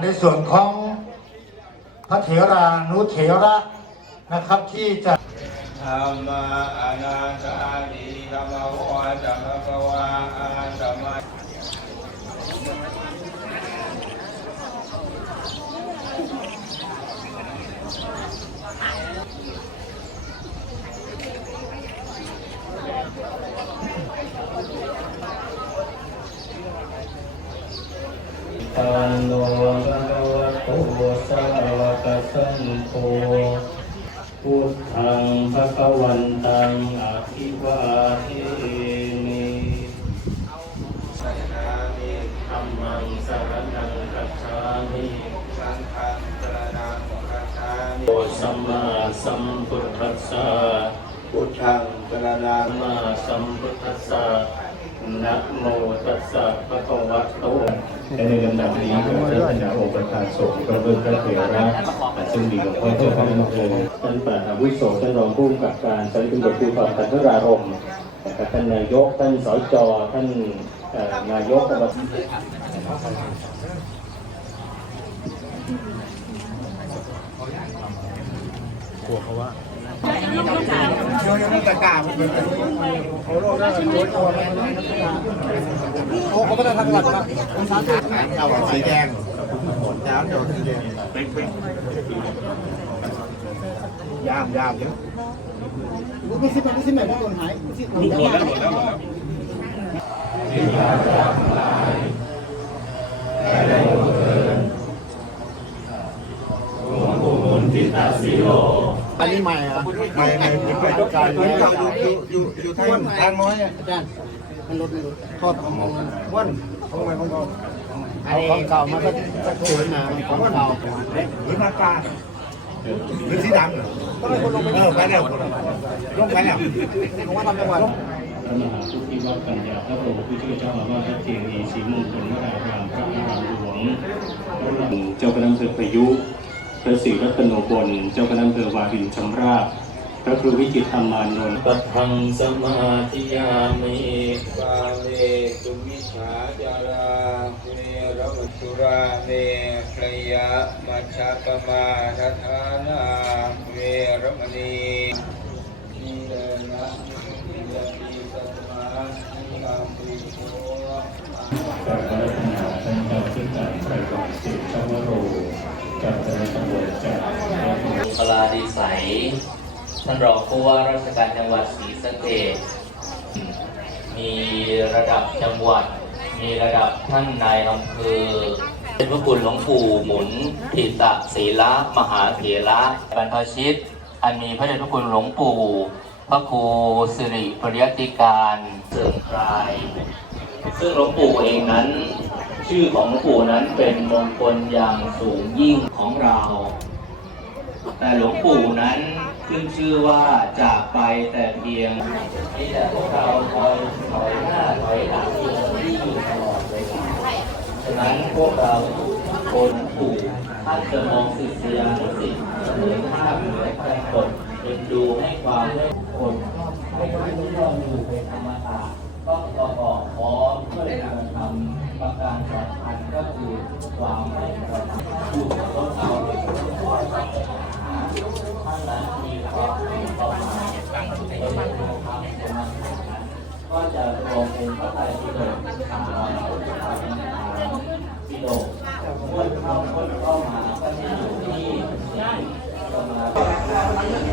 ในส่วนของพระเถรานุเถระนะครับที่จะธรรมะอนาจาริธรรมวาจัมภวะอาตมา ปาน โนภะคะวะโตสาวกสังโฆพุทธังภะคะวันตังอภิวาเทมิสัจจามิธัมมังสรณังกัจฉามิสังฆังสรณังคัจฉามิโอสัมมาสัมพุทธัสสะพุทธังสรณังสัมมาสัมพุทธัสสะ นะโมตัสสะภะคะวะโตและในลำดับนี้ก็จะคณะองค์ประธานสงฆ์พระเบิดพระเถระซึ่งมีหลวงพ่อเจ้าคณะอำเภอท่านประธาวิโสท่านรองผู้กำกับการสำนักตำรวจภูธรพัทรารมณ์นะครับท่านนายกท่านสจท่านเอ่ อนายกอบตสีแดงน้ำเดี๋ยวสีแดงย่างย่างเยอะไม่สิบไม่สิบแม่ไม่โดนหายไม่สิบหมดแล้วหมดแล้วหมดแล้ว อันนี้ใหม่อะไปในไปทุกการอยู่อยู่อยู่อยู่ทางทางน้อยอะอาจารย์มันลดไม่ลดทอดของวันของใหม่ของเก่าเอาของเก่ามาก็จะสวยมาของเก่าหรือหน้ากาหรือสีดำเหรอเออไปแล้วลงไปแล้วผมว่าทำจังหวัดพระมหาพุทธิวัดปัญญาพระโตผู้ช่วยเจ้าอาวาสวัดเจดีย์ศรีมงคลวรารามพระอารามหลวงเจ้าคณะอำเภอพายุ พระศรีรัตนบลเจ้าคณะอำเภอวารินชำราบพระครูวิจิตรธรรมานนท์ปัทังสมาธิยามิปาเมตุมิชาจาราเมรมัสุราเมพรยามัชฌะปมาทัฏฐานาเวรมณีนีเลนะนิยติสัมมานิยามปิโสพระรัตนาท่านเจ้าที่การไตรวังสิชวโรจากคณะตำรวจจาก พลา ดีใสยท่านรองผู้ว่าราชการจังหวัดศรีสะเกษมีระดับจังหวัด มีระดับท่านนายอำเภอเป็นพระคุณหลวงปู่หมุนทิตะศีละมหาเถระบรรพชิต อันมีพระเดชพระคุณหลวงปู่พระครูสิริปริยติการเสริมพราย ซึ่งหลวงปู่เองนั้น ชื่อของหลวงปู่นั้นเป็นมงคลอย่างสูงยิ่งของเรา แต่หลวงปู่นั้นขึ้นชื่อว่าจากไปแต่เพียงนี่แต่พวกเราคอยถอยหน้าถอยหลังอยู่ที่อยู่ตลอดเวลาฉะนั้นพวกเราคนปู่ท่านจะมองศิษยานุศิษย์เหมือนภาพเหมือใครคนเป็นดูให้ความคนให้ทุกเราอยู่เป็นธรรมตาต้องประกอบพร้อมเพื่อการทำประการสำคัญก็คือความไม่ประมาทอยู่กับพวกเราเป็นผู้ท่านนั้นมีความไม่ประมาทตั้งใจทำสมาธิก็จะรวมเป็นพระไตรปิฎกสามร้อยหกสิบห้าปิฎกเมื่อเข้าเมื่อเข้ามาก็จะอยู่ที่ประมาณ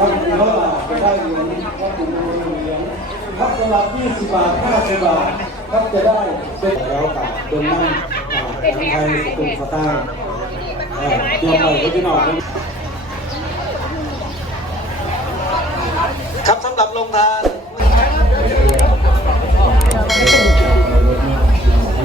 ครัดเมื่อก็ได้เงินยญวัดหลวงินเหรียญพักสลับยี่สิบบาท50บาทครับจะได้เป็นแล้วกับดนนั่งไทยสกุลสตาร์ตัวใหม่ก็พี่น้องครับสำหรับโรงทาน